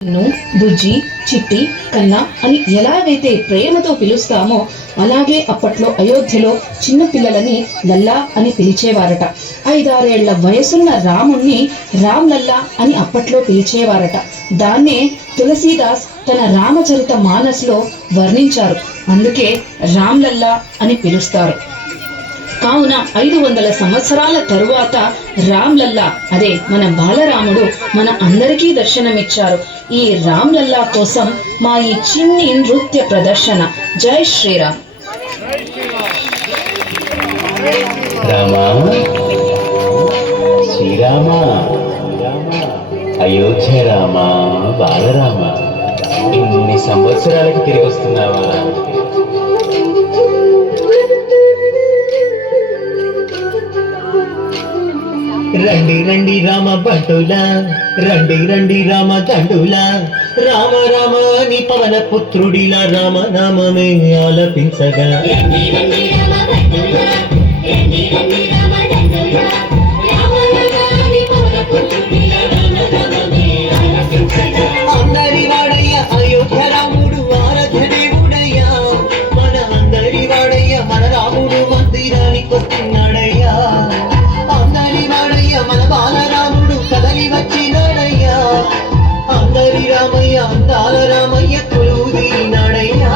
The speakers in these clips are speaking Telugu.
ను బుజ్జి, చిట్టి, కన్న అని ఎలాగైతే ప్రేమతో పిలుస్తామో అలాగే అప్పట్లో అయోధ్యలో చిన్న పిల్లలని లల్లా అని పిలిచేవారట. 5-6 ఏళ్ల వయసున్న రాముణ్ణి రామ్ లల్లా అని అప్పట్లో పిలిచేవారట. దాన్నే తులసీదాస్ తన రామచరిత మానస్లో వర్ణించారు. అందుకే రామ్ లల్లా అని పిలుస్తారు. కావున 500 సంవత్సరాల తరువాత రామ్ లల్లా అదే మన బాలరాముడు మన అందరికీ దర్శనమిచ్చారు. ఈ రామ్ లల్లా కోసం మా ఈ చిన్ని నృత్య ప్రదర్శన. జై శ్రీరామ్. రామా శ్రీరామ అయోధ్య రామ బాలరామ ఇన్ని సంవత్సరాలకి తిరిగి వస్తున్నావా? రండి రండి రామ భటులా, రండి రండి రామ దండులా, రామ రామ అని పవన పుత్రుడిలా రామ నామమే ఆలపించగా. అందరి వాడయ్య అయోధ్య రాముడు ఆరాధ్య దేవుడయ్యా, మన అందరి వాడయ్య మన రాముడు మందిరానికి వస్తున్నాడయ్యా. మన బాలరాముడు కదలి వచ్చినాడయ్యా, అందరి రామయ్య అందాల రామయ్య కొలువు తీరినాడయ్యా.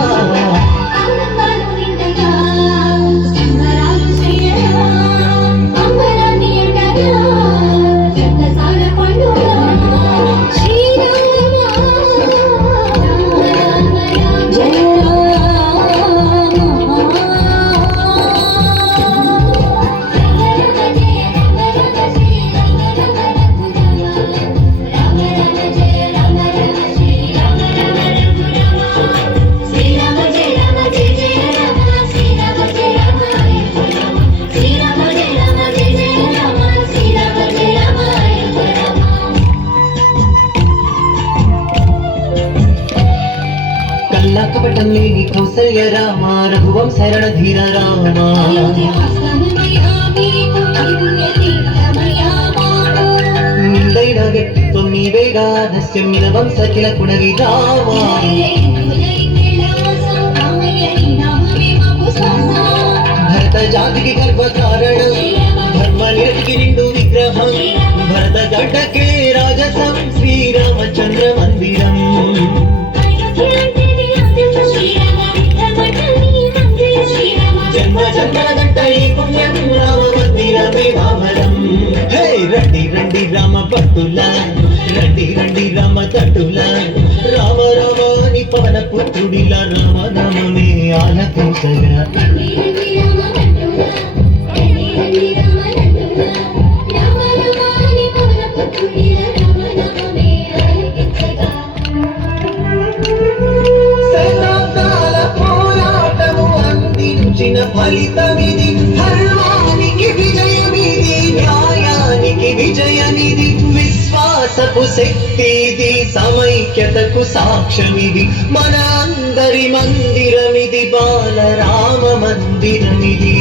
కపటం లేని కౌసల్య రామ రఘువంశ రణధీర రామ, నిందైన వ్యక్తిత్వం నీవేగా దస్యమిన వంశ కిల కుణవి రామ. భరత జాతికి గర్వ కారణం, ధర్మ నిరతికి నిండు విగ్రహం, భరత గడ్డకే రాజసం శ్రీరామచంద్ర మందిరం. రండి రండి రామ భటులా, రండి రండి రామ దండులా, రామ రామ అని పవన పుత్రుడిలా రామ నామమే ఆలపించగా. శతాబ్దాల పోరాటము అందించిన ఫలితమిది, ధర్మానికి విజయమిది, న్యాయానికి విజయమిది, విశ్వాసపు శక్తిది, సమైక్యతకు సాక్ష్యమిది, మన అందరి మందిరమిది, బాలరామ మందిరమిది.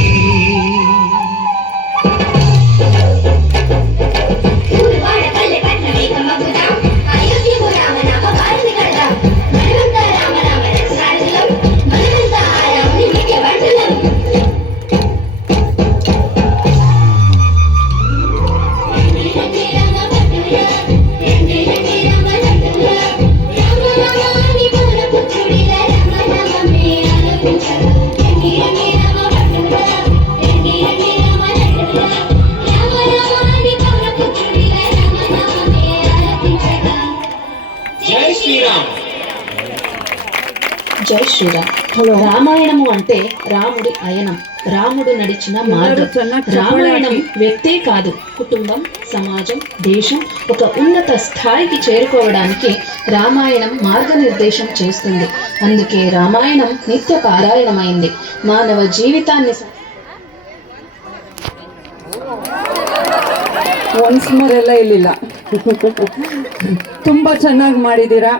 జై శ్రీరామ్. రామాయణము అంటే రాముడి అయనం, రాముడు నడిచిన మార్గం. రామాయణం వ్యక్తే కాదు, కుటుంబం, సమాజం, దేశం ఒక ఉన్నత స్థాయికి చేరుకోవడానికి రామాయణం మార్గనిర్దేశం చేస్తుంది. అందుకే రామాయణం నిత్య పారాయణమైంది. మానవ జీవితాన్ని ಒನ್ಸ್ ಮೋರ್ ಎಲ್ಲ ಇಲ್ಲಿಲ್ಲ. ತುಂಬ ಚೆನ್ನಾಗಿ ಮಾಡಿದ್ದೀರಾ.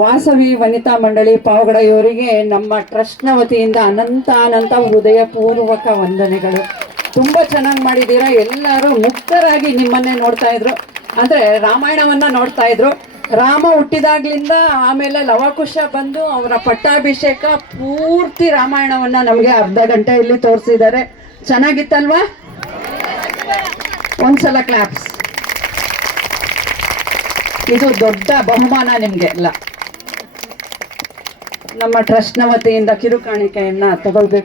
ವಾಸವಿ ವನಿತಾ ಮಂಡಳಿ ಪಾವಗಡ ಇವರಿಗೆ ನಮ್ಮ ಟ್ರಸ್ಟ್ನ ವತಿಯಿಂದ ಅನಂತ ಹೃದಯಪೂರ್ವಕ ವಂದನೆಗಳು. ತುಂಬ ಚೆನ್ನಾಗಿ ಮಾಡಿದ್ದೀರಾ. ಎಲ್ಲರೂ ಮುಕ್ತರಾಗಿ ನಿಮ್ಮನ್ನೇ ನೋಡ್ತಾ ಇದ್ರು, ಅಂದರೆ ರಾಮಾಯಣವನ್ನು ನೋಡ್ತಾ ಇದ್ರು. ರಾಮ ಹುಟ್ಟಿದಾಗ್ಲಿಂದ ಆಮೇಲೆ ಲವಕುಶ ಬಂದು ಅವರ ಪಟ್ಟಾಭಿಷೇಕ ಪೂರ್ತಿ ರಾಮಾಯಣವನ್ನ ನಮಗೆ ಅರ್ಧ ಗಂಟೆಯಲ್ಲಿ ತೋರಿಸಿದ್ದಾರೆ. ಚೆನ್ನಾಗಿತ್ತಲ್ವಾ? ಒಂದ್ಸಲ ಕ್ಲಾಪ್ಸ್. ಇದು ದೊಡ್ಡ ಬಹುಮಾನ ನಿಮ್ಗೆ ಎಲ್ಲ. ನಮ್ಮ ಟ್ರಸ್ಟ್ನ ವತಿಯಿಂದ ಕಿರುಕಾಣಿಕೆಯನ್ನ ತಗೊಳ್ಬೇಕು.